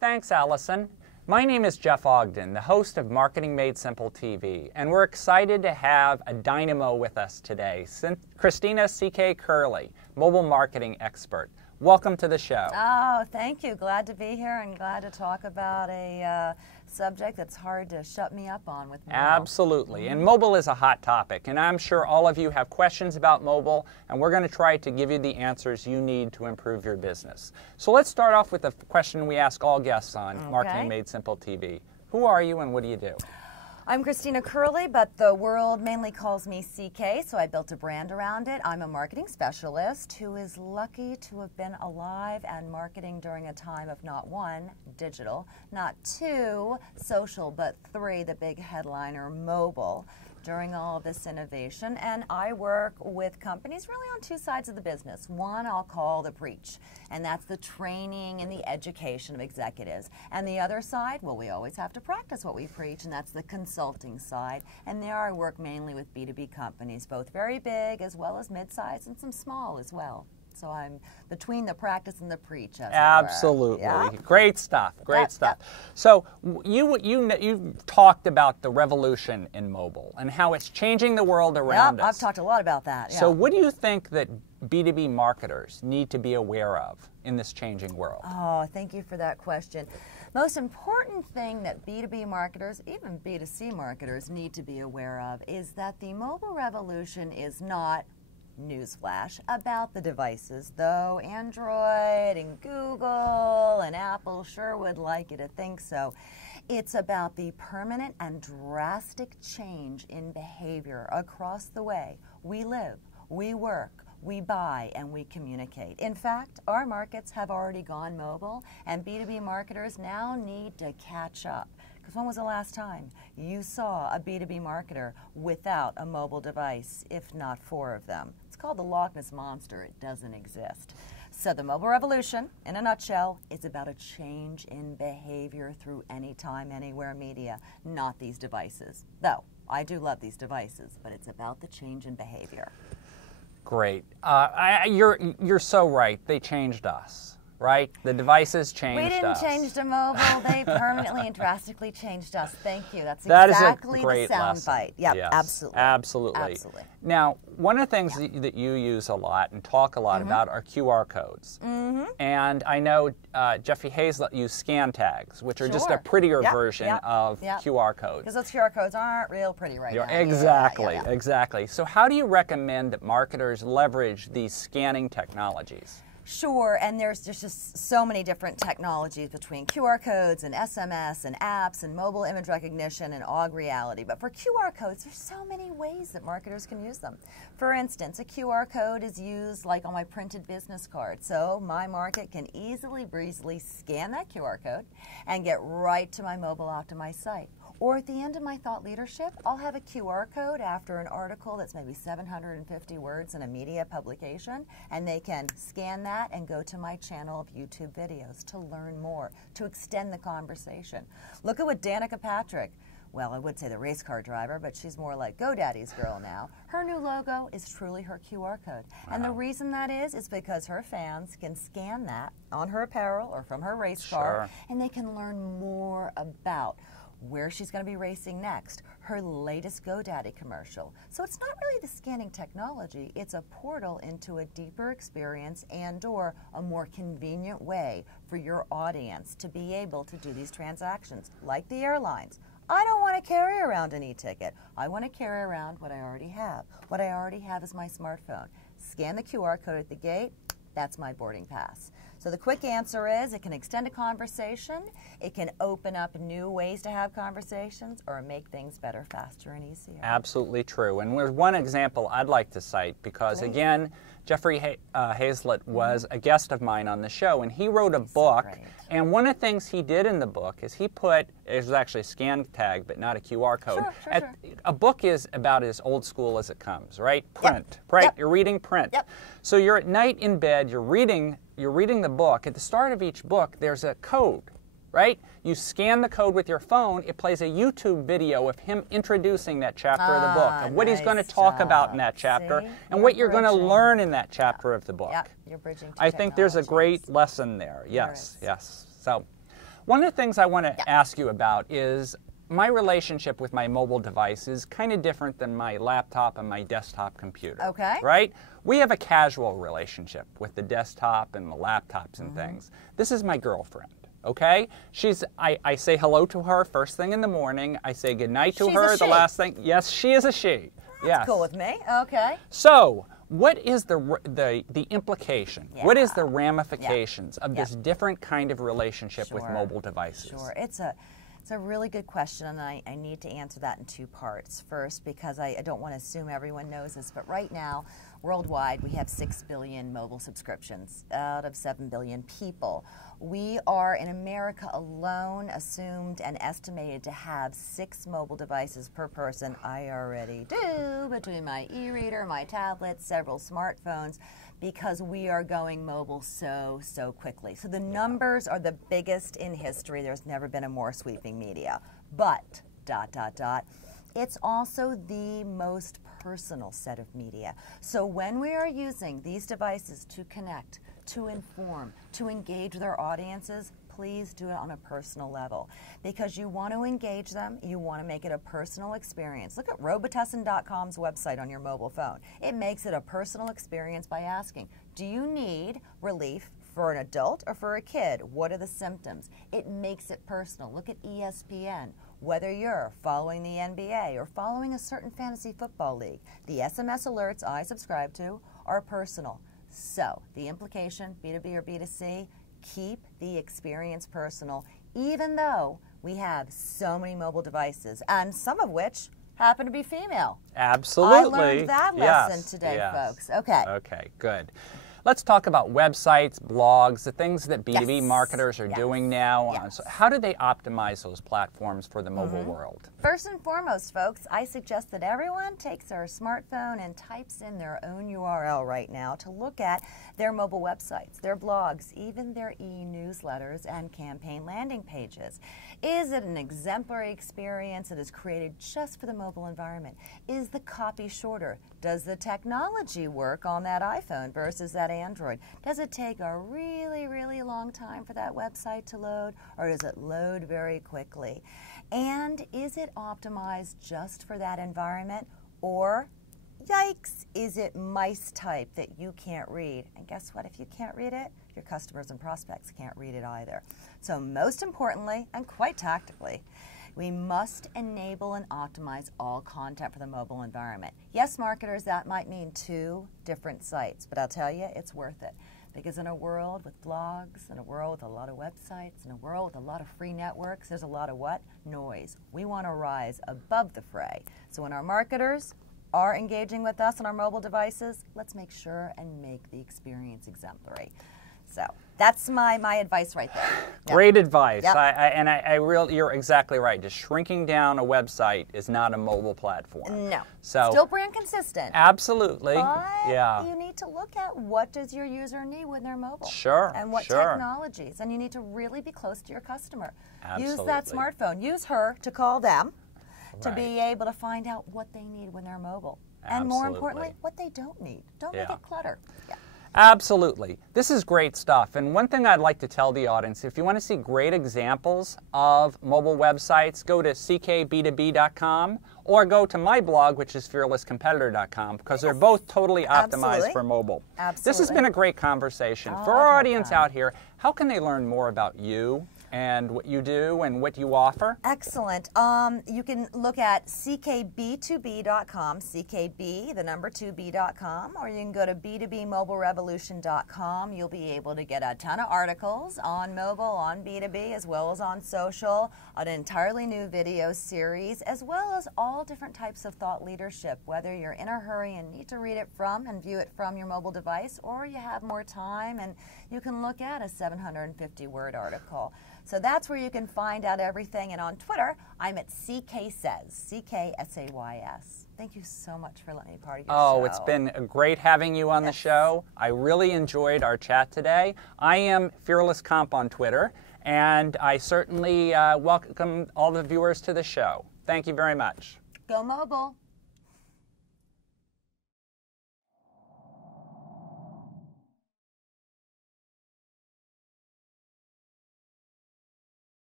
Thanks, Allison. My name is Jeff Ogden, the host of Marketing Made Simple TV, and we're excited to have a dynamo with us today, Christina C.K. Kerley, mobile marketing expert. Welcome to the show. Oh, thank you. Glad to be here and glad to talk about a subject that's hard to shut me up on with mobile. Absolutely. And mobile is a hot topic, and I'm sure all of you have questions about mobile, and we're going to try to give you the answers you need to improve your business. So let's start off with a question we ask all guests on Marketing Made Simple TV. Who are you and what do you do? I'm Christina Kerley, but the world mainly calls me CK, so I built a brand around it. I'm a marketing specialist who is lucky to have been alive and marketing during a time of not one, digital, not two, social, but three, the big headliner, mobile, during all of this innovation. And I work with companies really on two sides of the business. One I'll call the preach, and that's the training and the education of executives. And the other side, well, we always have to practice what we preach, and that's the consulting side. And there I work mainly with B2B companies, both very big as well as mid-size and some small as well. So I'm between the practice and the preach, as Absolutely. Yeah? Great stuff. Great stuff. Yeah. So you talked about the revolution in mobile and how it's changing the world around us. I've talked a lot about that. So what do you think that B2B marketers need to be aware of in this changing world? Oh, thank you for that question. Most important thing that B2B marketers, even B2C marketers, need to be aware of is that the mobile revolution is not, newsflash, about the devices, though Android and Google and Apple sure would like you to think so. It's about the permanent and drastic change in behavior across the way we live, we work, we buy, and we communicate. In fact, our markets have already gone mobile, and B2B marketers now need to catch up. Because when was the last time you saw a B2B marketer without a mobile device, if not 4 of them? It's called the Loch Ness Monster. It doesn't exist. So the mobile revolution, in a nutshell, is about a change in behavior through anytime, anywhere media, not these devices. Though, I do love these devices, but it's about the change in behavior. Great. You're so right. They changed us, right? The devices changed us. We didn't change to mobile. They permanently and drastically changed us. Thank you. That's exactly the soundbite. Yep, yes, absolutely. Absolutely. Absolutely. Now, one of the things that you use a lot and talk a lot about are QR codes. And I know Jeffrey Hazlett used scan tags, which are just a prettier version of QR codes. Because those QR codes aren't real pretty right now. Exactly, exactly. So how do you recommend that marketers leverage these scanning technologies? Sure, and there's just so many different technologies between QR codes and SMS and apps and mobile image recognition and augmented reality. But for QR codes, there's so many ways that marketers can use them. For instance, a QR code is used like on my printed business card. So my market can easily, breezily scan that QR code and get right to my mobile optimized site. Or at the end of my thought leadership, I'll have a QR code after an article that's maybe 750 words in a media publication, and they can scan that and go to my channel of YouTube videos to learn more, to extend the conversation. Look at what Danica Patrick, well, I would say the race car driver, but she's more like GoDaddy's girl now. Her new logo is truly her QR code. Wow. And the reason that is because her fans can scan that on her apparel or from her race car, and they can learn more about where she's going to be racing next, her latest GoDaddy commercial. So it's not really the scanning technology, it's a portal into a deeper experience and/or a more convenient way for your audience to be able to do these transactions, like the airlines. I don't want to carry around an e-ticket. I want to carry around what I already have. What I already have is my smartphone. Scan the QR code at the gate, that's my boarding pass. So the quick answer is it can extend a conversation, it can open up new ways to have conversations, or make things better, faster, and easier. Absolutely true. And there's one example I'd like to cite because, again, Jeffrey Hazlett was a guest of mine on the show, and he wrote a book. And one of the things he did in the book is he put, it was actually a scan tag, but not a QR code. A book is about as old school as it comes, right? Print, right? You're reading print. So you're at night in bed, you're reading the book. At the start of each book, there's a code, right? You scan the code with your phone, it plays a YouTube video of him introducing that chapter of the book, of what he's going to talk about in that chapter, and what you're going to learn in that chapter of the book. You're bridging I think there's a great lesson there. Yes, yes. So One of the things I want to ask you about is my relationship with my mobile device is kind of different than my laptop and my desktop computer. Okay. Right? We have a casual relationship with the desktop and the laptops and things. This is my girlfriend. Okay? I say hello to her first thing in the morning. I say goodnight to her the last thing. Yes, she is a she. That's cool with me. Okay. So, what is the implication? What is the ramifications of this different kind of relationship with mobile devices? Sure. It's a really good question, and I need to answer that in two parts. First, because I don't want to assume everyone knows this, but right now, worldwide, we have 6 billion mobile subscriptions out of 7 billion people. We are, in America alone, assumed and estimated to have 6 mobile devices per person. I already do, between my e-reader, my tablet, several smartphones, because we are going mobile so quickly. So the numbers are the biggest in history. There's never been a more sweeping media. But, ... it's also the most personal set of media. So when we are using these devices to connect, to inform, to engage with our audiences, please do it on a personal level, because you want to engage them, you want to make it a personal experience. Look at Robitussin.com's website on your mobile phone. It makes it a personal experience by asking, do you need relief for an adult or for a kid? What are the symptoms? It makes it personal. Look at ESPN. Whether you're following the NBA or following a certain fantasy football league, the SMS alerts I subscribe to are personal. So the implication, B2B or B2C, keep the experience personal, even though we have so many mobile devices, and some of which happen to be female. Absolutely. I learned that lesson today, folks. Okay. Okay, good. Let's talk about websites, blogs, the things that B2B marketers are doing now. So how do they optimize those platforms for the mobile world? First and foremost, folks, I suggest that everyone takes their smartphone and types in their own URL right now to look at their mobile websites, their blogs, even their e-newsletters and campaign landing pages. Is it an exemplary experience that is created just for the mobile environment? Is the copy shorter? Does the technology work on that iPhone versus that Android? Does it take a really long time for that website to load, or does it load very quickly? And is it optimized just for that environment, or, yikes, is it mice type that you can't read? And guess what? If you can't read it, your customers and prospects can't read it either. So most importantly, and quite tactically, we must enable and optimize all content for the mobile environment. Yes, marketers, that might mean 2 different sites, but I'll tell you, it's worth it. Because in a world with blogs, in a world with a lot of websites, in a world with a lot of free networks, there's a lot of what? Noise. We want to rise above the fray. So when our marketers are engaging with us on our mobile devices, let's make sure and make the experience exemplary. So that's my advice right there. Great advice. You're exactly right. Just shrinking down a website is not a mobile platform. No. So still brand consistent. Absolutely. But you need to look at what does your user need when they're mobile. Sure. And what technologies. And you need to really be close to your customer. Absolutely. Use that smartphone. Use her to call them to be able to find out what they need when they're mobile. And more importantly, what they don't need. Don't make it clutter. Absolutely. This is great stuff. And one thing I'd like to tell the audience, if you want to see great examples of mobile websites, go to ckb2b.com or go to my blog, which is fearlesscompetitor.com, because they're both totally optimized for mobile. Absolutely. This has been a great conversation. For our audience out here, how can they learn more about you and what you do and what you offer? Excellent. You can look at ckb2b.com, ckb, the number 2b.com, or you can go to b2bmobilerevolution.com. You'll be able to get a ton of articles on mobile, on B2B, as well as on social, an entirely new video series, as well as all different types of thought leadership, whether you're in a hurry and need to read it from and view it from your mobile device, or you have more time and you can look at a 750-word article. So that's where you can find out everything. And on Twitter, I'm at CKSays, C-K-S-A-Y-S. Thank you so much for letting me be part of your show. Oh, it's been great having you on the show. I really enjoyed our chat today. I am Fearless Comp on Twitter, and I certainly welcome all the viewers to the show. Thank you very much. Go mobile.